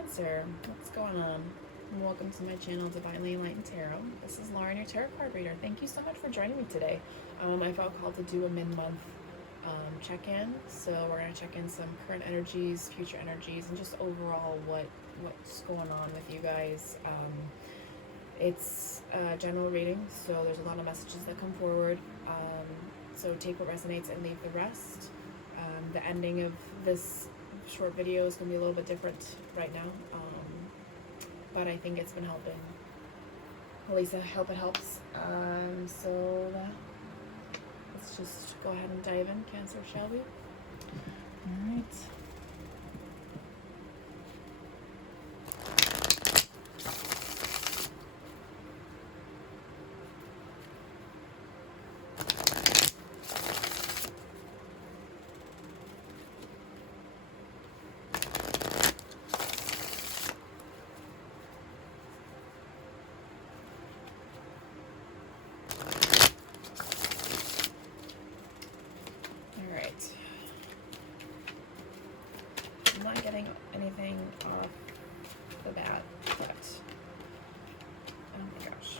Cancer, what's going on? Welcome to my channel, Divinely Enlightened Tarot. This is Lauren, your tarot card reader. Thank you so much for joining me today. I felt called to do a mid-month check-in, so we're going to check in some current energies, future energies, and just overall what's going on with you guys. It's a general reading, so there's a lot of messages that come forward. So take what resonates and leave the rest. The ending of this short video is going to be a little bit different right now, but I think it's been helping. At least I hope it helps. So let's just go ahead and dive in, Cancer, shall we? All right. I'm not getting anything off the bat, but oh my gosh.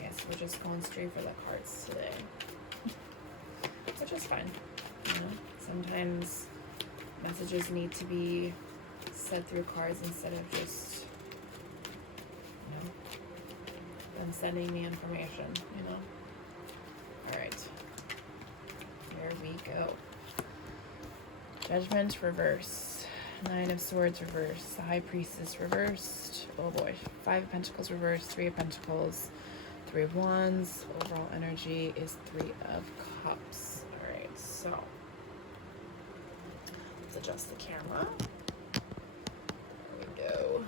Yes, we're just going straight for the cards today, which is fine. You know, sometimes messages need to be said through cards instead of just, you know, them sending the information, you know. All right. Here we go. Judgment reverse. Nine of Swords reversed. The High Priestess reversed. Oh boy. Five of Pentacles reversed. Three of Pentacles. Three of Wands. Overall energy is Three of Cups. Alright, so let's adjust the camera. There we go.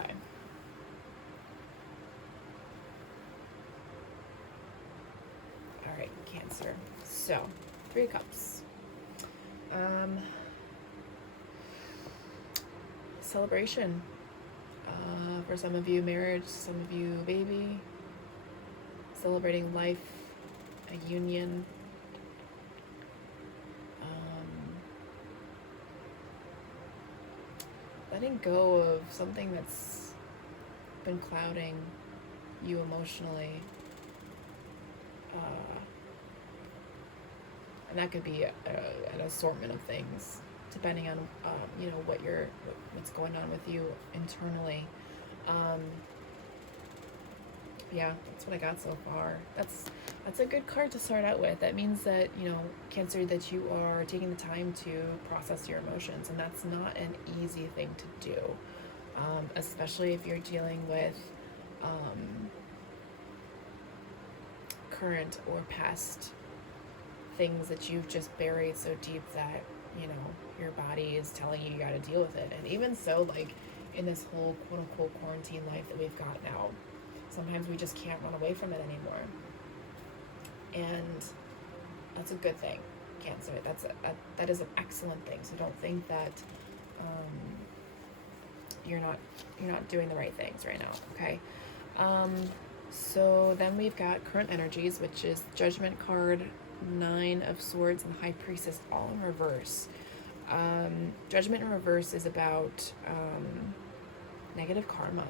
Okay. Alright, Cancer. So, Three of Cups. Celebration. For some of you, marriage. Some of you, baby. Celebrating life, a union. Letting go of something that's been clouding you emotionally. And that could be an assortment of things, depending on you know, what's going on with you internally. Yeah, that's what I got so far. That's a good card to start out with. That means that, you know, Cancer, that you are taking the time to process your emotions, and that's not an easy thing to do, especially if you're dealing with current or past things that you've just buried so deep that, you know, your body is telling you got to deal with it. And even so, like, in this whole quote-unquote quarantine life that we've got now, sometimes we just can't run away from it anymore, and that's a good thing, Cancer. That is an excellent thing. So don't think that you're not doing the right things right now. Okay. So then we've got current energies, which is Judgment card, Nine of Swords, and High Priestess, all in reverse. Judgment in reverse is about negative karma.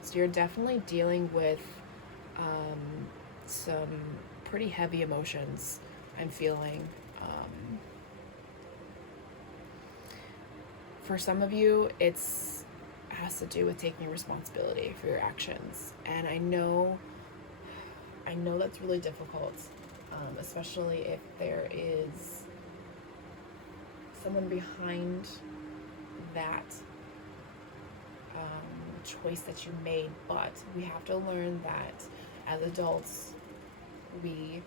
So you're definitely dealing with some pretty heavy emotions, I'm feeling. For some of you, it has to do with taking responsibility for your actions. And I know that's really difficult. Especially if there is someone behind that choice that you made, but we have to learn that as adults we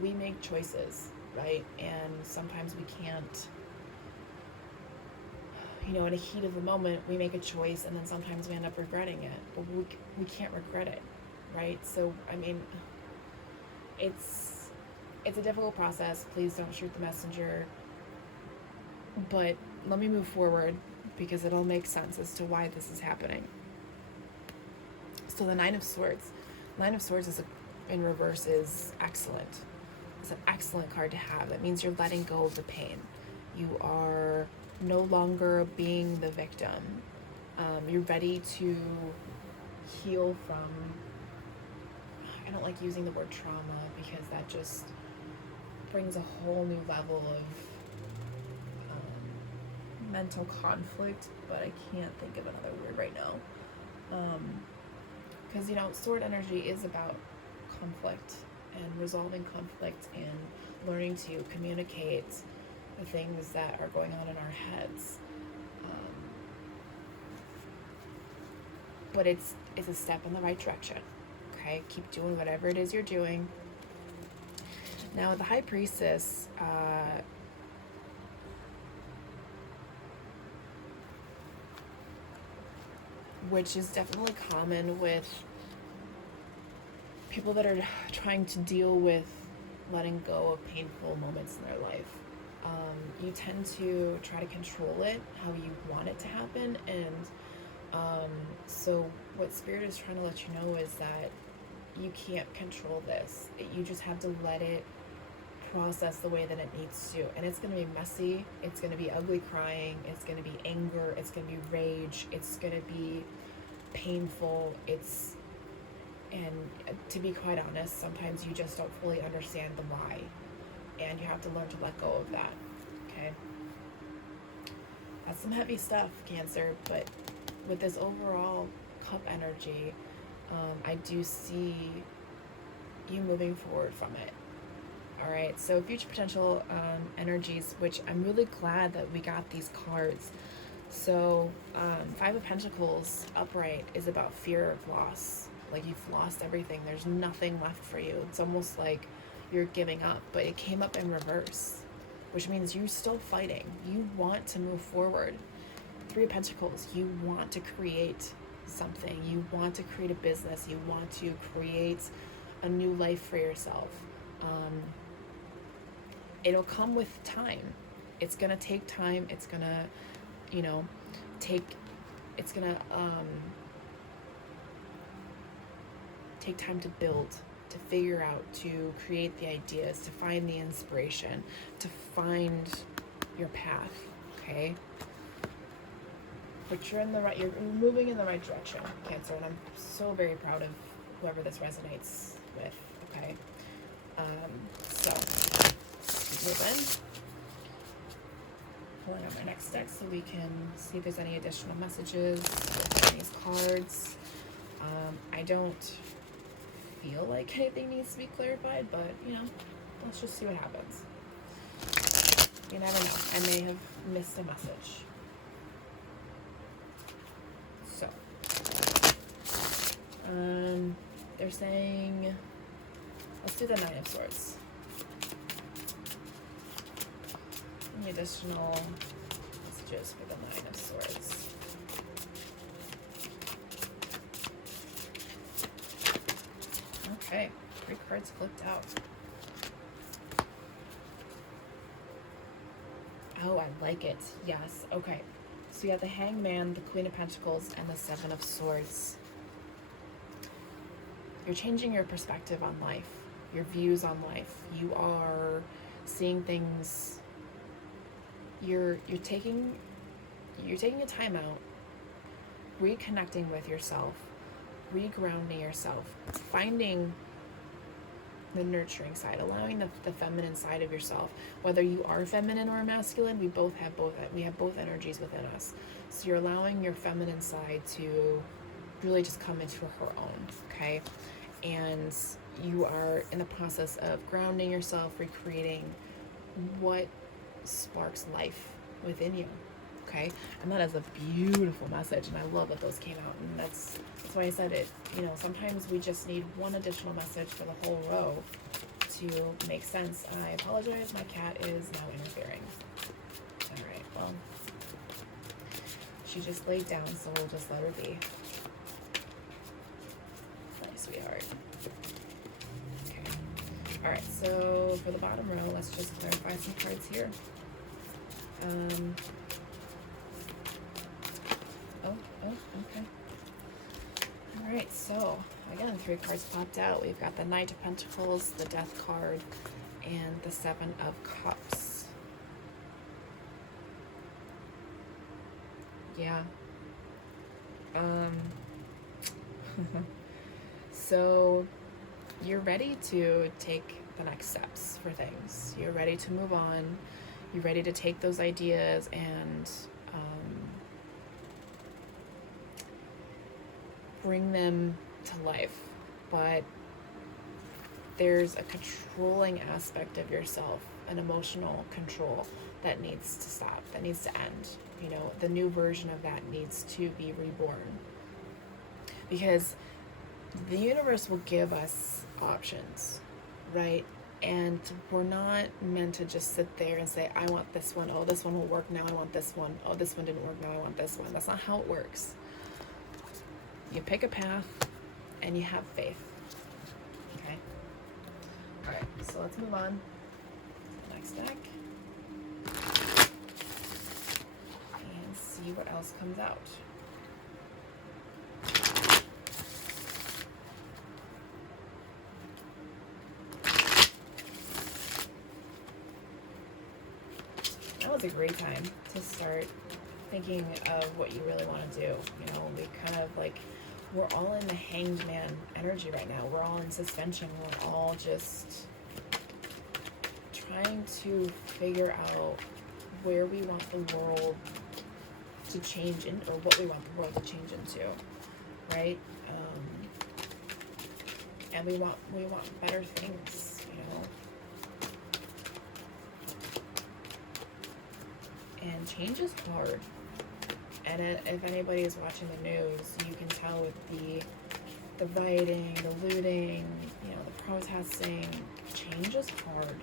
make choices, right? And sometimes we can't, you know, in a heat of the moment we make a choice, and then sometimes we end up regretting it, but we can't regret it, right? So I mean, it's a difficult process. Please don't shoot the messenger, but let me move forward because it all makes sense as to why this is happening. So the Nine of Swords. Nine of Swords is in reverse is excellent. It's an excellent card to have. That means you're letting go of the pain. You are no longer being the victim. You're ready to heal from, I don't like using the word trauma because that just brings a whole new level of mental conflict, but I can't think of another word right now. Because, you know, sword energy is about conflict and resolving conflict and learning to communicate the things that are going on in our heads. But it's a step in the right direction. Okay, keep doing whatever it is you're doing. Now, the High Priestess, which is definitely common with people that are trying to deal with letting go of painful moments in their life. You tend to try to control it how you want it to happen, and so what Spirit is trying to let you know is that you can't control this. You just have to let it process the way that it needs to. And it's going to be messy. It's going to be ugly crying. It's going to be anger. It's going to be rage. It's going to be painful. And to be quite honest, sometimes you just don't fully understand the why. And you have to learn to let go of that. Okay? That's some heavy stuff, Cancer, but with this overall cup energy, I do see you moving forward from it. All right, so future potential energies, which I'm really glad that we got these cards. So Five of Pentacles upright is about fear of loss. Like you've lost everything. There's nothing left for you. It's almost like you're giving up, but it came up in reverse, which means you're still fighting. You want to move forward. Three of Pentacles, you want to create something. You want to create a business. You want to create a new life for yourself. It'll come with time. It's gonna take time. It's gonna, take time to build, to figure out, to create the ideas, to find the inspiration, to find your path, okay? But you're moving in the right direction, Cancer, and I'm so very proud of whoever this resonates with, okay? So, keep moving. Pulling out my next deck so we can see if there's any additional messages with these cards. I don't feel like anything needs to be clarified, but, let's just see what happens. You never know. I may have missed a message. So, they're saying, let's do the Nine of Swords. Any additional messages for the Nine of Swords? Okay, 3 cards flipped out. Oh, I like it. Yes. Okay. So you have the Hangman, the Queen of Pentacles, and the Seven of Swords. You're changing your perspective on life, your views on life. You are seeing things. You're taking a time out, reconnecting with yourself, regrounding yourself, finding the nurturing side, allowing the feminine side of yourself. Whether you are feminine or masculine, we have both energies within us. So you're allowing your feminine side to really just come into her own, okay? And you are in the process of grounding yourself, recreating what sparks life within you, okay? And that is a beautiful message, and I love that those came out, and that's why I said it. Sometimes we just need one additional message for the whole row to make sense. And I apologize, my cat is now interfering. All right, well, she just laid down, so we'll just let her be. Bye, sweetheart. Okay. All right, so for the bottom row, let's just clarify some cards here. Okay. All right, so again, 3 cards popped out. We've got the Knight of Pentacles, the Death card, and the 7 of Cups. Yeah. So you're ready to take the next steps for things. You're ready to move on. You're ready to take those ideas and bring them to life. But there's a controlling aspect of yourself, an emotional control that needs to stop, that needs to end. You know, the new version of that needs to be reborn. Because the universe will give us options, right? And we're not meant to just sit there and say, I want this one. Oh, this one will work now. I want this one. Oh, this one didn't work now. I want this one. That's not how it works. You pick a path and you have faith. Okay? All right, so let's move on to the next deck and see what else comes out. That was a great time to start thinking of what you really want to do. You know, we kind of like, we're all in the hanged man energy right now. We're all in suspension. We're all just trying to figure out where we want the world to change in, or what we want the world to change into, right? And we want better things, you know. And change is hard. And if anybody is watching the news, you can tell with the rioting, the looting, you know, the protesting, change is hard.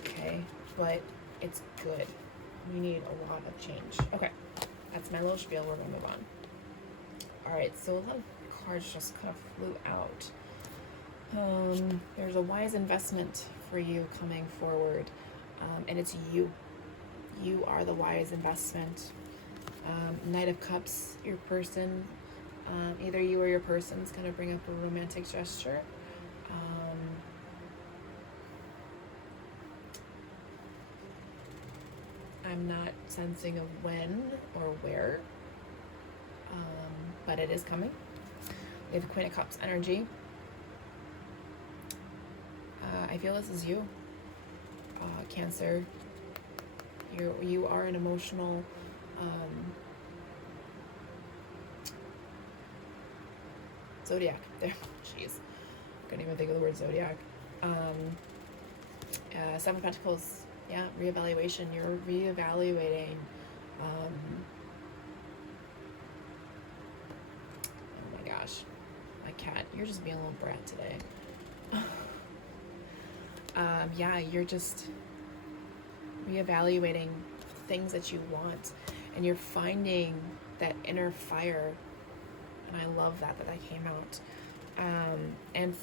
Okay, but it's good. We need a lot of change. Okay, that's my little spiel. We're gonna move on. All right, so a lot of cards just kind of flew out. There's a wise investment for you coming forward, and it's you. You are the wise investment. Knight of Cups, your person, either you or your person's going to bring up a romantic gesture. I'm not sensing of when or where, but it is coming. We have the Queen of Cups energy. I feel this is you, Cancer. You are an emotional, zodiac. There, jeez, couldn't even think of the word zodiac. 7 of Pentacles. Yeah, reevaluation. You're reevaluating. Oh my gosh, my cat. You're just being a little brat today. Yeah, you're just reevaluating things that you want, and you're finding that inner fire, and I love that came out. And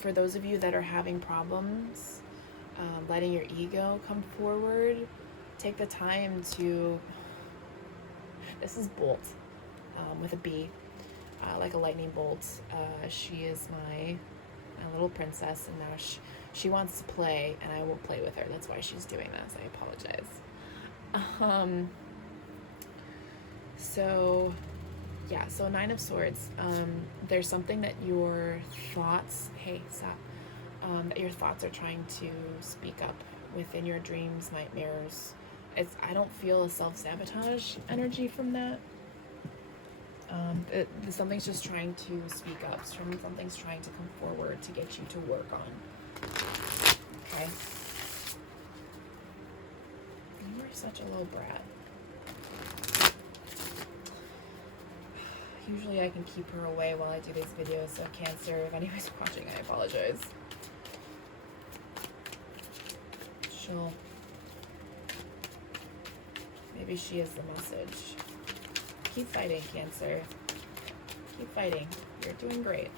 for those of you that are having problems letting your ego come forward, take the time to, this is Bolt, with a B, like a lightning bolt. She is my little princess, and now she wants to play, and I won't play with her. That's why she's doing this. I apologize. So yeah, so 9 of Swords. There's something that your thoughts, hey, stop, that your thoughts are trying to speak up within your dreams, nightmares. I don't feel a self-sabotage energy from that. Something's just trying to speak up. Something's trying to come forward to get you to work on. Okay? You are such a little brat. Usually I can keep her away while I do these videos, so Cancer, if anybody's watching, I apologize. Maybe she is the message. Keep fighting, Cancer. Keep fighting. You're doing great.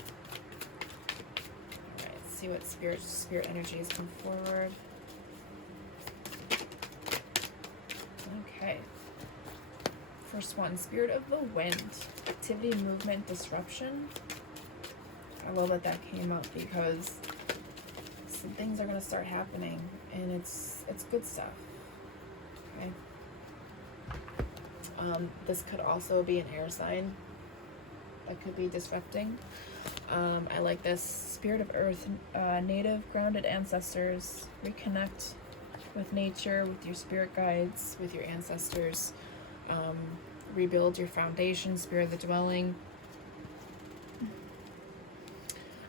Alright, let's see what spirit energies come forward. Okay. First one, spirit of the wind. Activity, movement, disruption. I love that came up because some things are going to start happening, and it's good stuff. Okay. This could also be an air sign that could be disrupting. I like this. Spirit of earth, native grounded ancestors. Reconnect with nature, with your spirit guides, with your ancestors. Rebuild your foundation, spirit of the dwelling.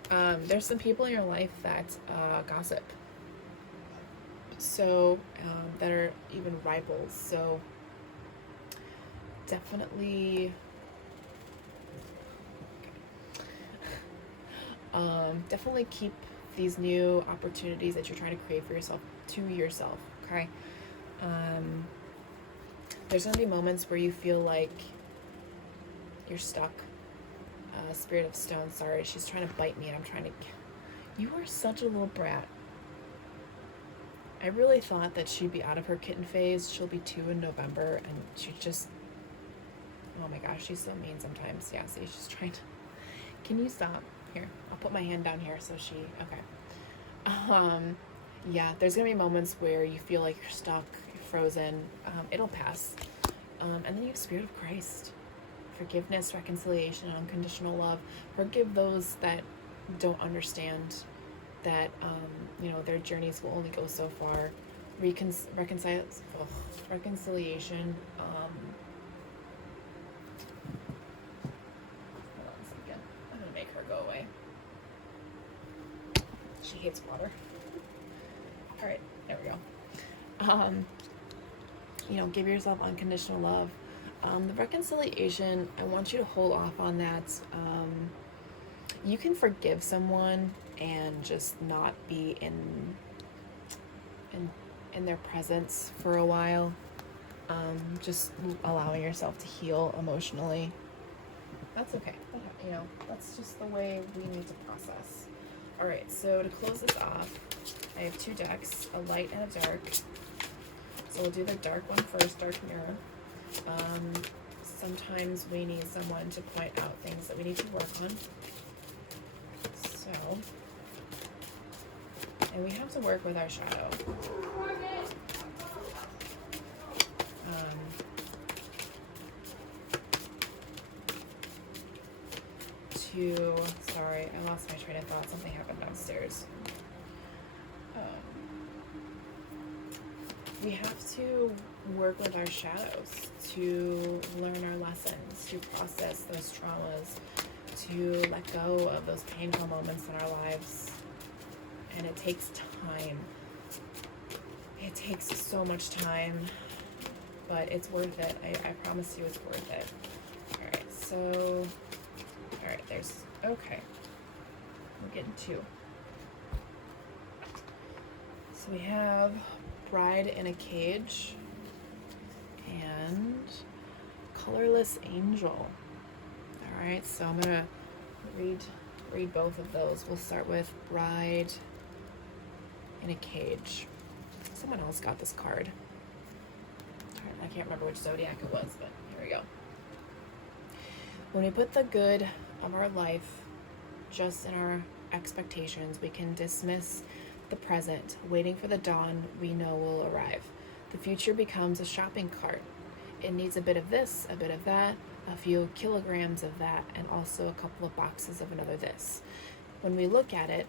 There's some people in your life that gossip. So, that are even rivals. So, definitely definitely keep these new opportunities that you're trying to create for yourself to yourself, okay? There's going to be moments where you feel like you're stuck. Spirit of stone, sorry, she's trying to bite me and I'm trying to... You are such a little brat. I really thought that she'd be out of her kitten phase. She'll be 2 in November, and she just... Oh my gosh, she's so mean sometimes. Yeah, see, she's trying to... Can you stop? Here, I'll put my hand down here so she... Okay. Yeah, there's gonna be moments where you feel like you're stuck, you're frozen. It'll pass. And then you have Spirit of Christ. Forgiveness, reconciliation, and unconditional love. Forgive those that don't understand that, their journeys will only go so far. Reconciliation. Hold on a second. I'm gonna make her go away. She hates water. All right, there we go. Give yourself unconditional love. The reconciliation, I want you to hold off on that. You can forgive someone and just not be in their presence for a while. Just allowing yourself to heal emotionally. That's okay. That's just the way we need to process. All right, so to close this off, I have 2 decks, a light and a dark. So we'll do the dark one first, dark mirror. Sometimes we need someone to point out things that we need to work on. So, and we have to work with our shadow. Sorry, I lost my train of thought. Something happened downstairs. We have to work with our shadows to learn our lessons, to process those traumas, to let go of those painful moments in our lives. And it takes time. It takes so much time, but it's worth it. I promise you it's worth it. Alright, okay. We're getting 2. So we have Bride in a Cage and Colorless Angel. Alright, so I'm gonna read both of those. We'll start with Bride in a Cage. Someone else got this card. Alright, I can't remember which zodiac it was, but here we go. When we put the good of our life just in our expectations, we can dismiss the present, waiting for the dawn we know will arrive. The future becomes a shopping cart. It needs a bit of this, a bit of that, a few kilograms of that, and also a couple of boxes of another this. When we look at it,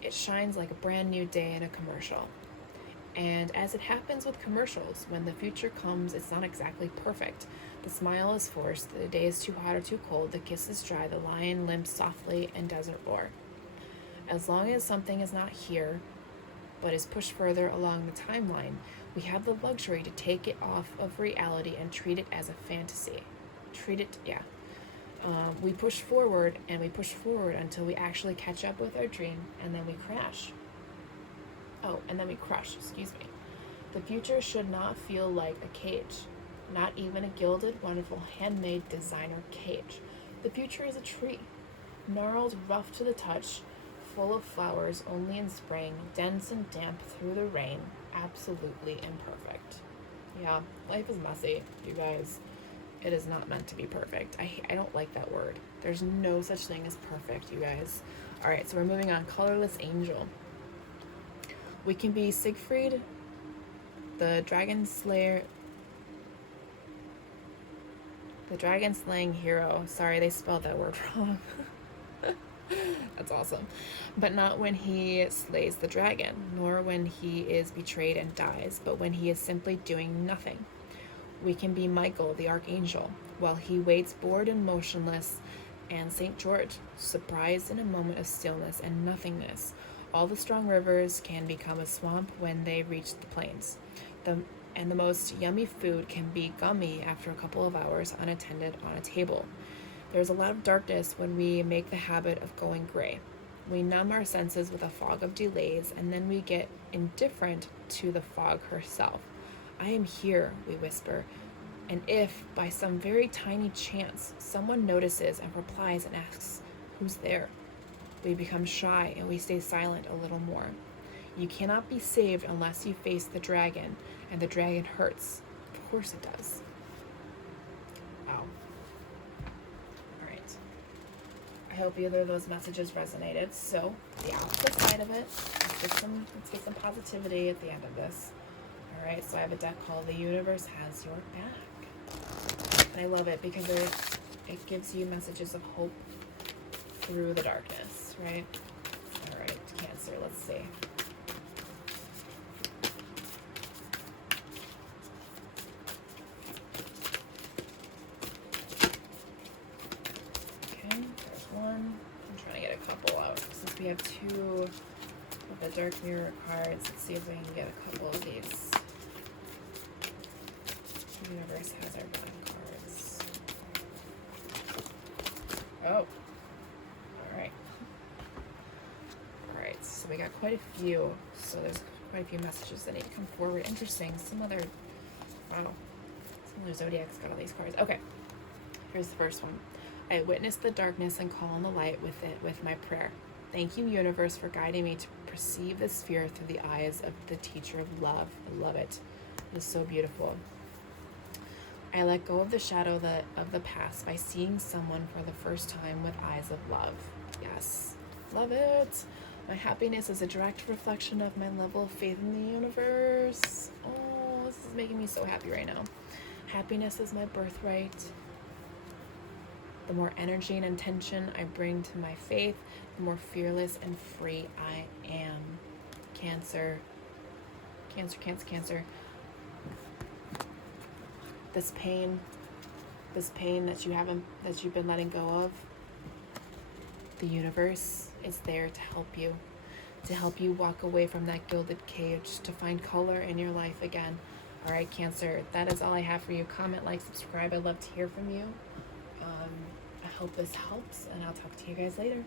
it shines like a brand new day in a commercial. And as it happens with commercials, when the future comes, it's not exactly perfect. The smile is forced, the day is too hot or too cold, the kiss is dry, the lion limps softly and doesn't roar. As long as something is not here, but is pushed further along the timeline, we have the luxury to take it off of reality and treat it as a fantasy. We push forward and we push forward until we actually catch up with our dream, and then we crash. Excuse me. The future should not feel like a cage, not even a gilded, wonderful, handmade designer cage. The future is a tree, gnarled, rough to the touch, full of flowers only in spring, dense and damp through the rain, absolutely imperfect. Yeah, life is messy, you guys. It is not meant to be perfect. I don't like that word. There's no such thing as perfect, you guys. All right, so we're moving on. Colorless angel. We can be Siegfried, the dragon slayer, the dragon slaying hero. Sorry, they spelled that word wrong. That's awesome. But not when he slays the dragon, nor when he is betrayed and dies, but when he is simply doing nothing. We can be Michael, the archangel, while he waits bored and motionless, and St. George, surprised in a moment of stillness and nothingness. All the strong rivers can become a swamp when they reach the plains. And the most yummy food can be gummy after a couple of hours unattended on a table. There's a lot of darkness when we make the habit of going gray. We numb our senses with a fog of delays, and then we get indifferent to the fog herself. I am here, we whisper, and if, by some very tiny chance, someone notices and replies and asks, who's there? We become shy and we stay silent a little more. You cannot be saved unless you face the dragon, and the dragon hurts. Of course it does. Wow. All right. I hope either of those messages resonated. So, the opposite side of it, let's get some positivity at the end of this. All right, so I have a deck called The Universe Has Your Back. And I love it because it gives you messages of hope through the darkness, right? All right, Cancer, let's see. Okay, there's one. I'm trying to get a couple out. Since we have two of the Dark Mirror cards, let's see if we can get a couple of these. The Universe Has Our Back cards. Oh. Alright, so we got quite a few. So there's quite a few messages that need to come forward. Interesting. Some other zodiacs got all these cards. Okay. Here's the first one. I witness the darkness and call on the light with it with my prayer. Thank you, universe, for guiding me to perceive the sphere through the eyes of the teacher of love. I love it. It is so beautiful. I let go of the shadow of the past by seeing someone for the first time with eyes of love. Yes. Love it. My happiness is a direct reflection of my level of faith in the universe. Oh, this is making me so happy right now. Happiness is my birthright. The more energy and intention I bring to my faith, the more fearless and free I am. Cancer. Cancer, Cancer, Cancer. This pain that you've been letting go of, the universe is there to help you walk away from that gilded cage, to find color in your life again. All right, Cancer, that is all I have for you. Comment, like, subscribe. I'd love to hear from you. I hope this helps, and I'll talk to you guys later.